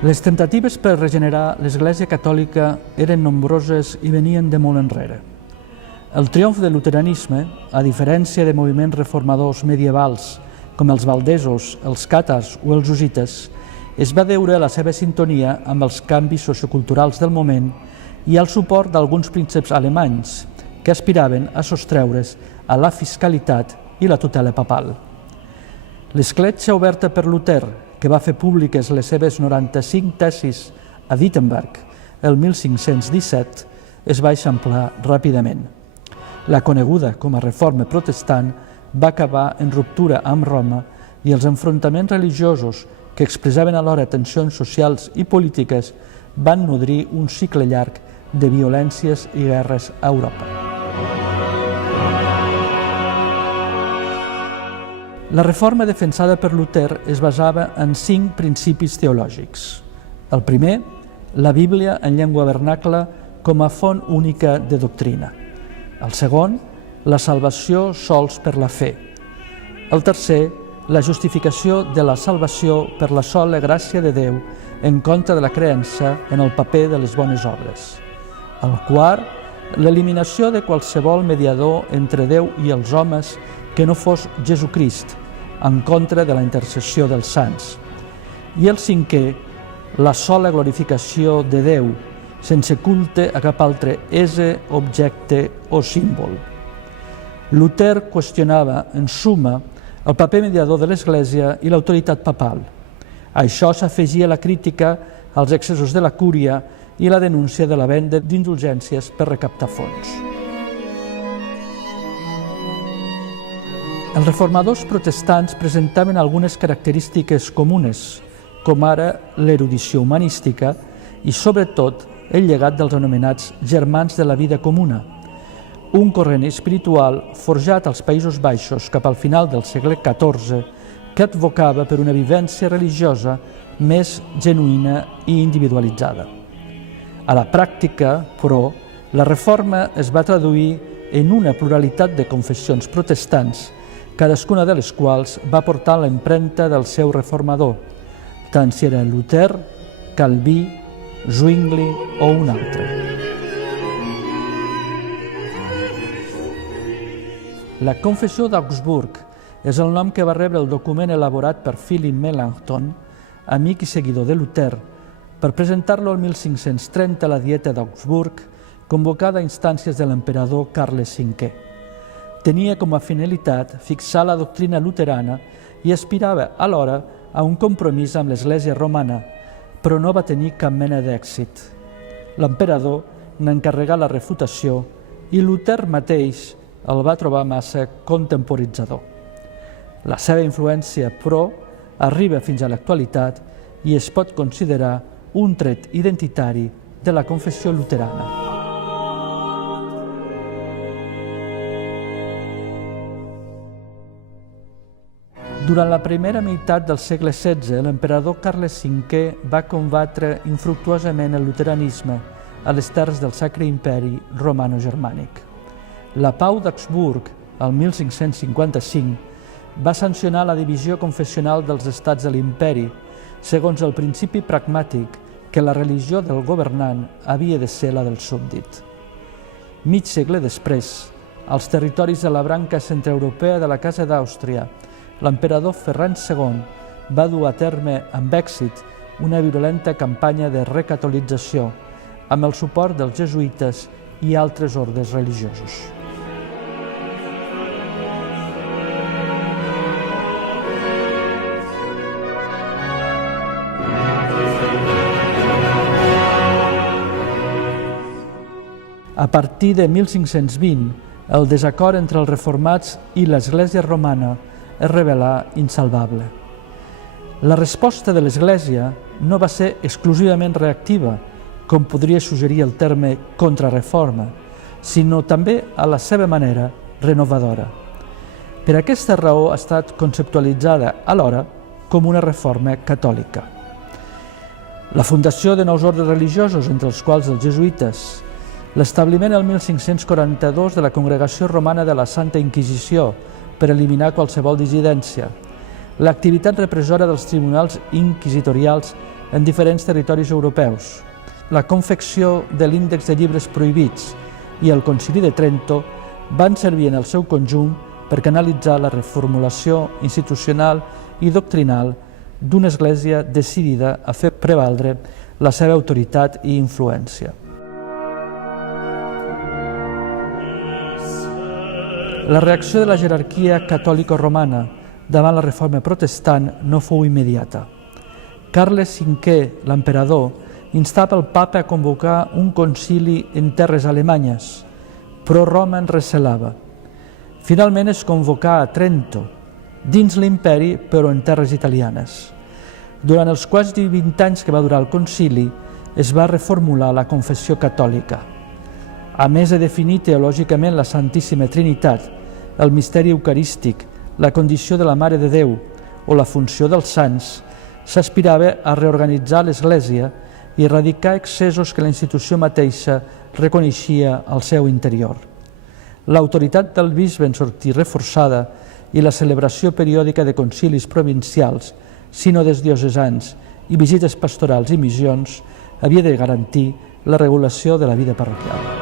Les temptatives per regenerar l'Església Catòlica eren nombroses i venien de molt enrere. El triomf del luteranisme, a diferència de moviments reformadors medievals com els valdesos, els càtars o els hussites, es va deure a la seva sintonia amb els canvis socioculturals del moment i al suport d'alguns prínceps alemanys que aspiraven a sostreure's a la fiscalitat i la tutela papal. L'escletxa oberta per Luter, que va fer públiques les seves 95 tesis a Wittenberg el 1517, es va eixamplar ràpidament. La coneguda com a Reforma Protestant va acabar en ruptura amb Roma i els enfrontaments religiosos, que expressaven alhora tensions socials i polítiques, van nodrir un cicle llarg de violències i guerres a Europa. La reforma defensada per Luter es basava en 5 principis teològics. El primer, la Bíblia en llengua vernacla com a font única de doctrina. El segon, la salvació sols per la fe. El tercer, la justificació de la salvació per la sola gràcia de Déu en contra de la creença en el paper de les bones obres. El quart, l'eliminació de qualsevol mediador entre Déu i els homes que no fos Jesucrist, en contra de la intercessió dels sants. I el cinquè, la sola glorificació de Déu, sense culte a cap altre esse, objecte o símbol. Luter qüestionava, en suma, el paper mediador de l'Església i l'autoritat papal. A això s'afegia la crítica als excessos de la cúria i la denúncia de la venda d'indulgències per recaptar fons. Els reformadors protestants presentaven algunes característiques comunes, com ara l'erudició humanística i, sobretot, el llegat dels anomenats germans de la vida comuna, un corrent espiritual forjat als Països Baixos cap al final del segle XIV que advocava per una vivència religiosa més genuïna i individualitzada. A la pràctica, però, la reforma es va traduir en una pluralitat de confessions protestants, cadascuna de les quals va portar l'empremta del seu reformador, tant si era Luter, Calví, Zwingli o un altre. La Confessió d'Augsburg és el nom que va rebre el document elaborat per Philipp Melanchthon, amic i seguidor de Luter, per presentar-lo el 1530 a la Dieta d'Augsburg, convocada a instàncies de l'emperador Carles V. Tenia com a finalitat fixar la doctrina luterana i aspirava alhora a un compromís amb l'Església romana, però no va tenir cap mena d'èxit. L'emperador n'encarregà la refutació i Luter mateix el va trobar massa contemporitzador. La seva influència, però, arriba fins a l'actualitat i es pot considerar un tret identitari de la confessió luterana. Durant la primera meitat del segle XVI, l'emperador Carles V va combatre infructuosament el luteranisme a les terres del Sacre Imperi Romano-Germànic. La Pau d'Augsburg, el 1555, va sancionar la divisió confessional dels estats de l'imperi, segons el principi pragmàtic que la religió del governant havia de ser la del súbdit. Mig segle després, als territoris de la branca centreeuropea de la Casa d'Àustria, l'emperador Ferran II va dur a terme amb èxit una violenta campanya de recatolització amb el suport dels jesuïtes i altres ordes religiosos. A partir de 1520, el desacord entre els reformats i l'Església romana es revelà insalvable. La resposta de l'Església no va ser exclusivament reactiva, com podria suggerir el terme contrarreforma, sinó també, a la seva manera, renovadora. Per aquesta raó ha estat conceptualitzada alhora com una reforma catòlica. La fundació de nous ordres religiosos, entre els quals els jesuïtes, L'establiment el 1542 de la Congregació Romana de la Santa Inquisició per eliminar qualsevol dissidència, l'activitat repressora dels tribunals inquisitorials en diferents territoris europeus, la confecció de l'Índex de llibres prohibits i el Concili de Trento van servir en el seu conjunt per canalitzar la reformulació institucional i doctrinal d'una església decidida a fer prevaldre la seva autoritat i influència. La reacció de la jerarquia catòlico-romana davant la reforma protestant no fou immediata. Carles V, l'emperador, instava el papa a convocar un concili en terres alemanyes, però Roma en recelava. Finalment es convocà a Trento, dins l'imperi però en terres italianes. Durant els quasi 20 anys que va durar el concili, es va reformular la confessió catòlica. A més de definir teològicament la Santíssima Trinitat, el misteri eucarístic, la condició de la Mare de Déu o la funció dels sants, s'aspirava a reorganitzar l'Església i erradicar excessos que la institució mateixa reconeixia al seu interior. L'autoritat del bisbe en sortir reforçada i la celebració periòdica de concilis provincials, sínodes diocesans i visites pastorals i missions havia de garantir la regulació de la vida parroquial.